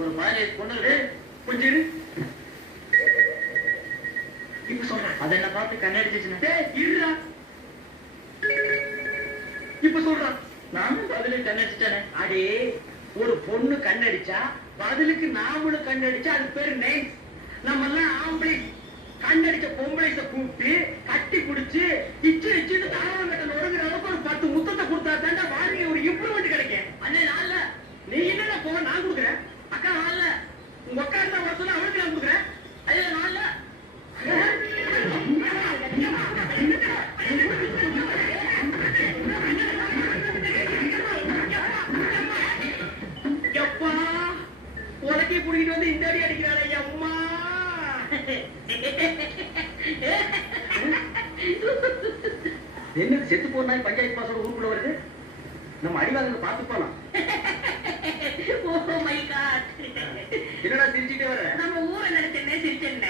ஒரு 15 பொண்ணுங்க கொஞ்சம் இரு. இப்ப சொல்றேன். அதை என்ன பார்த்து கண்ணடிச்சுச்சுன்னு இருடா. இப்ப சொல்றான். நானும் பதிலுக்கு கண்ணடிச்சிட்டேனே. அடே, ஒரு பொண்ணு கண்ணடிச்சா பதிலுக்கு நாமளும் கண்ணடிச்சா அது பேரு நைன்ஸ். நம்ம எல்லாம் ஆம்பளை கண்ணடிச்ச பொம்பளைத்த கூப்பிட்டு கட்டி பிடிச்சு இச்சு இச்சுன்னு தாராளம் கட்ட நொறுங்குற அளவுக்கு ஒரு 10 முத்தத்தை கொடுத்தா தாண்டா வாழ்க்கை ஒரு இம்ப்ரூவ்மெண்ட் கிடைக்கும். அண்ணே நான்ல நீ என்னென்ன போக நான் கொடுக்குறேன். அக்கா நான்ல உங்க அக்கா இருந்தா வர சொன்னா அவளுக்கு நான் கொடுக்குறேன். ஐயா நான்ல எப்பா உலக்கை புடிக்கிட்டு வந்து இந்த அடி அடிக்கிறாள் ஐயா அம்மா. என்ன செத்து போனாய் பஞ்சாயத்து பாசோட ஊருக்குள்ள வருது. நம்ம அடிவாங்க பார்த்து போலாம். என்னடா சிரிச்சுட்டே வர? நம்ம ஊரை நினைச்சேன்னே சிரிச்சேன்.